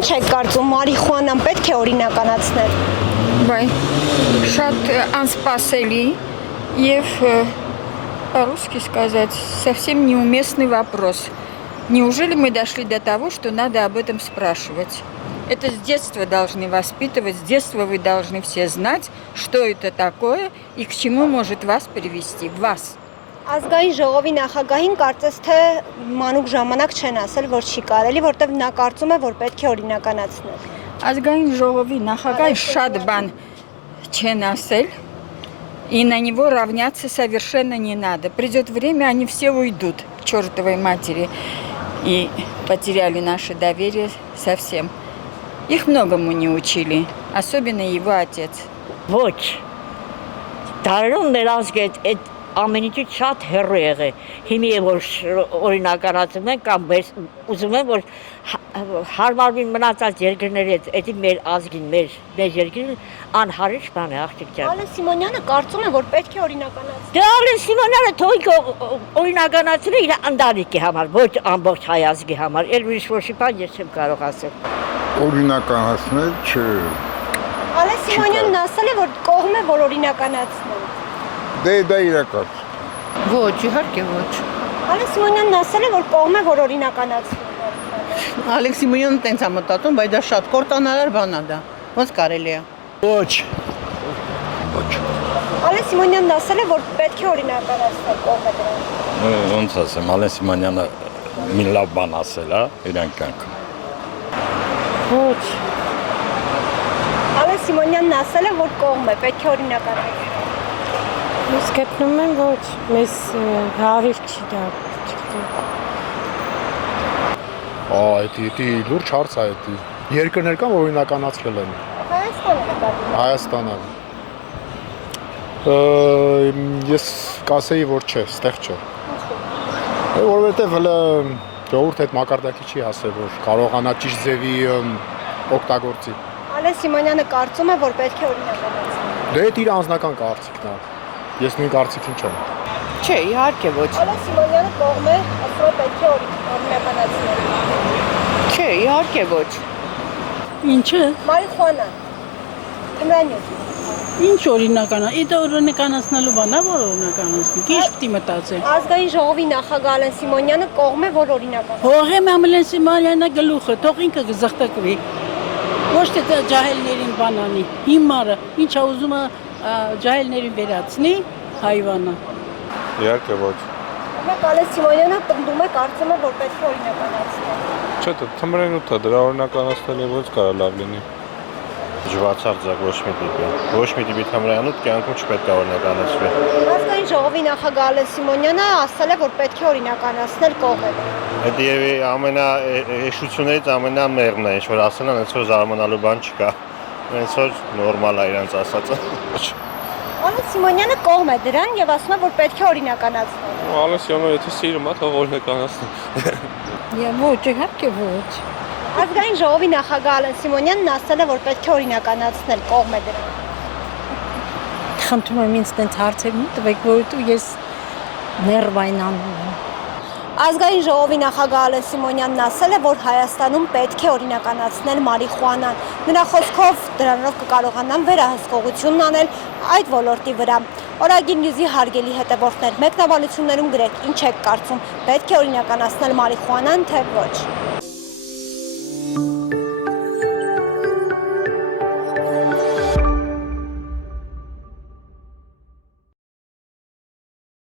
Ինչ եք կարծում, մարիխուանան պետք է օրինականացնել։ Բայ, շատ անսպասելի եւ, по-русски сказать, совсем неуместный вопрос. Неужели мы дошли до того, что надо об этом спрашивать? Это с детства должны воспитывать, с детства вы должны все знать, что это такое и к чему может вас привести, вас. Ազգային ժողովի նախագահին կարծես թե մանուկ ժամանակ չեն ասել, որ չի կարելի, որտեղ նա կարծում է, որ պետք է օրինականացնել։ Ազգային ժողովի նախագահ շատ բան չեն ասել, и на него равняться совершенно не надо. Придет время, они все уйдут к чертовой матери. И потеряли наше доверие совсем. Их многому не учили, особенно его отец. Ոչ, տարերում մեր ազգը այդ ամենից շատ հեռու եղել։ Հիմի որ օրինականացում են կամ ուզում են որ հարմարվին մնացած երկրների հետ, այդ մեր ազգին, մեր երկրին անհարիչ բան է աղջիկ ջան։ Ալեն Սիմոնյանը կարծում է, որ պետք է օրինականացնել։ Դե Ալեն Սիմոնյանը թողի օրինականացնել իր ընտանիքի համար, ոչ ամբողջ հայ ազգի համար։ Էլ ուրիշ ոչի բան ես չեմ կարող ասել։ Օրինականացնել չէ։ Ալեն Սիմոնյանն ասել է, որ կողմ է, որ օրինականացնել։ Դե դա իրական։ Ոչ, իհարկե ոչ։ Ալեն Սիմոնյանն ասել է, որ կողմ է, որ օրինականացնել։ Ալեքս Սիմոնյանը տենց է մտածում, բայց դա շատ կորտանարար բան է դա։ Ոնց կարելի է։ Ոչ։ Ոչ։ Ալեն Սիմոնյանն ասել է, որ պետք է օրինականացնել, կողմ է դրան։ Ոնց ասեմ, Ալեն Սիմոնյանը մի լավ բան ասել է իրան կյանքում։ Ոչ։ Ալեն Սիմոնյանն ասել է, որ կողմ է, պետք է օրինականացնել։ Ես գտնում եմ ոչ, մեզ հարիր չի դա։ Դա լուրջ հարց է դա։ Երկրներ կան, որ օրինականացրել են։ Հայաստանը։ Ես կասեի, որ չէ, ստեղ չէ։ Որովհետև հələ ժողովուրդը այդ մակարդակի չի ասել, որ կարողանա ճիշտ ձևի օգտագործի։ Ալեն Սիմոնյանը կարծում է, որ պետք է օրինականացնել։ Դե դա իր անձնական կարծիքն է։ Ես նույն կարծիքին չեմ։ Չէ, իհարկե ոչ։ Ալեն Սիմոնյանը կողմ է, ասում է պետք է օրինականացնել։ Չէ, իհարկե ոչ։ Ինչը։ Մարիխուանան։ Իմրանյոց։ Ինչ օրինականա։ Դա օրինականացնելու բան է, որ օրինականացնի։ Ինչ պիտի մտածել։ Ազգային ժողովի նախագահ Ալեն Սիմոնյանը կողմ է, որ օրինականացնել։ Հողեմ Ալեն Սիմոնյանը գլուխը, թող ինքը կզղտակվի։ Ոչ թե ջահելներին բանանի։ Հիմարը, ինչա ուզում է ջահելներին վերացնի, հայվանը։ Իհարկե ոչ։ Մեկ Ալեն Սիմոնյանը պնդում է, կարծում է, որ պետք է օրինականացնել։ Չէ, դա թմրենութ է, դրա օրինականացնելը ոնց կարա լավ լինի։ Ժվացարձակ ոչ մի տիպի։ Ոչ մի տիպի թմրանոց կյանքում չպետք է օրինականացվի։ Ազգային ժողովի նախագահ Ալեն Սիմոնյանը ասել է, որ պետք է օրինականացնել կողմը։ Դա եւի ամենաեշություններից ամենամեղմն է, ինչ որ ասել են, այնց որ զարմանալու բան չկա։ Այնց որ նորմալ է իրանց ասածը։ Ալեն Սիմոնյանը կողմ է դրան եւ ասում է, որ պետք է օրինականացնել։ Ալեն Սիմոնյանը եթե սիրում է, թող օրինականացնի։ Ոչ, իհարկե ոչ։ Ազգային ժողովի նախագահ Ալեն Սիմոնյանն ասել է, որ պետք է օրինականացնել կողմ է դրան։ Խնդրում եմ ինձ տենց հարցեր մի տվեք, որովհետեւ ես ներվային անում եմ։ Ազգային ժողովի նախագահ Ալեն Սիմոնյանն ասել է, որ Հայաստանում պետք է օրինականացնել մարիխուանան։ Նրա խոսքով դրանով կկարողանան վերահսկողություն անել այդ ոլորտի վրա։ Օրագիր նյուզի հարգելի հետևորդներ, մեկնաբանություններում գրեք, ինչ եք կարծում, պետք է օրինականացնել մարիխուանան, թե ոչ։